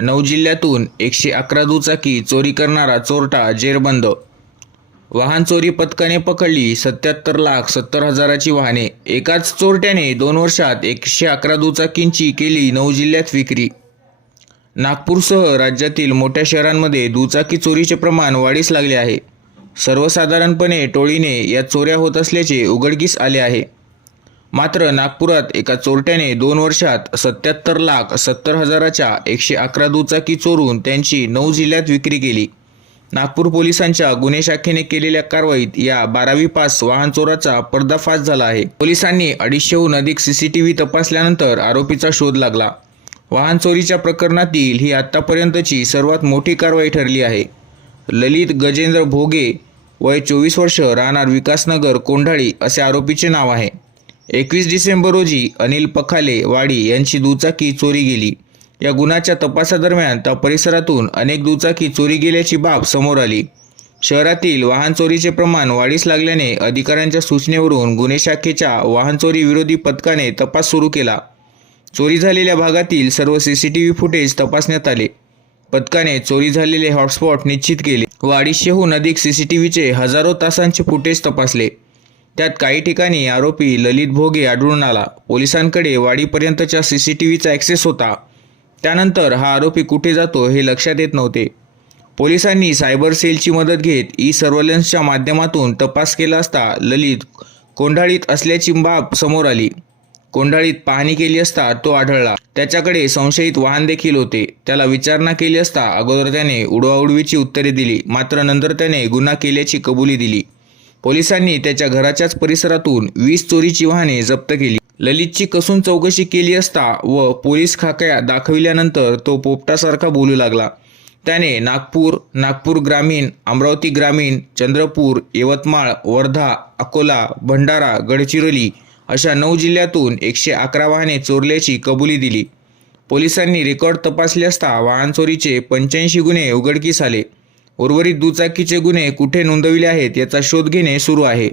नऊ जिल्ह्यातून एकशे अकरा दुचाकी चोरी करणारा चोरटा जेरबंद वाहन चोरी पथकाने पकडली सत्याहत्तर लाख सत्तर हजाराची वाहने. एकाच चोरट्याने दोन वर्षात एकशे अकरा दुचाकींची केली नऊ जिल्ह्यात विक्री. नागपूरसह राज्यातील मोठ्या शहरांमध्ये दुचाकी चोरीचे प्रमाण वाढीस लागले आहे. सर्वसाधारणपणे टोळीने या चोऱ्या होत असल्याचे उघडकीस आले आहे. मात्र नागपुरात एका चोरट्याने दोन वर्षात सत्याहत्तर लाख सत्तर हजाराच्या एकशे अकरा दुचाकी चोरून त्यांची नऊ जिल्ह्यात विक्री केली. नागपूर पोलिसांच्या गुन्हे शाखेने केलेल्या कारवाईत या बारावी पास वाहन चोराचा पर्दाफाश झाला आहे. पोलिसांनी अडीचशेहून अधिक सीसीटीव्ही तपासल्यानंतर आरोपीचा शोध लागला. वाहन चोरीच्या प्रकरणातील ही आतापर्यंतची सर्वात मोठी कारवाई ठरली आहे. ललित गजेंद्र भोगे वय चोवीस वर्ष राहणार विकासनगर कोंढाळी असे आरोपीचे नाव आहे. एकवीस डिसेंबर रोजी अनिल पखाले वाडी यांची दुचाकी चोरी गेली. या गुन्ह्याच्या तपासादरम्यान त्या परिसरातून अनेक दुचाकी चोरी गेल्याची बाब समोर आली. शहरातील वाहन चोरीचे प्रमाण वाढीस लागल्याने अधिकाऱ्यांच्या सूचनेवरून गुन्हे शाखेच्या वाहन चोरी विरोधी पथकाने तपास सुरू केला. चोरी झालेल्या भागातील सर्व सीसीटीव्ही फुटेज तपासण्यात आले. पथकाने चोरी झालेले हॉटस्पॉट निश्चित केले. व अडीचशेहून अधिक सीसीटीव्हीचे हजारो तासांचे फुटेज तपासले. त्यात काही ठिकाणी आरोपी ललित भोगे आढळून आला. पोलिसांकडे वाडीपर्यंतच्या सीसीटीव्हीचा ॲक्सेस होता. त्यानंतर हा आरोपी कुठे जातो हे लक्षात येत नव्हते. पोलिसांनी सायबर सेलची मदत घेत ई सर्व्हलन्सच्या माध्यमातून तपास केला असता ललित कोंढाळीत असल्याची बाब समोर आली. कोंढाळीत पाहणी केली असता तो आढळला. त्याच्याकडे संशयित वाहन देखील होते. त्याला विचारणा केली असता अगोदर त्याने उडवाउडवीची उत्तरे दिली. मात्र नंतर त्याने गुन्हा केल्याची कबुली दिली. पोलिसांनी त्याच्या घराच्याच परिसरातून वीज चोरीची वाहने जप्त केली. ललितची कसून चौकशी केली असता व पोलीस खाक्या दाखविल्यानंतर तो पोपटासारखा बोलू लागला. त्याने नागपूर नागपूर ग्रामीण अमरावती ग्रामीण चंद्रपूर यवतमाळ वर्धा अकोला भंडारा गडचिरोली अशा नऊ जिल्ह्यातून एकशे अकरा वाहने चोरल्याची कबुली दिली. पोलिसांनी रेकॉर्ड तपासले असता वाहन चोरीचे पंच्याऐंशी गुन्हे उघडकीस आले. उर्वरित दुचाकीचे गुन्हे कुठे नोंदविले आहेत याचा शोध घेणे सुरू आहे.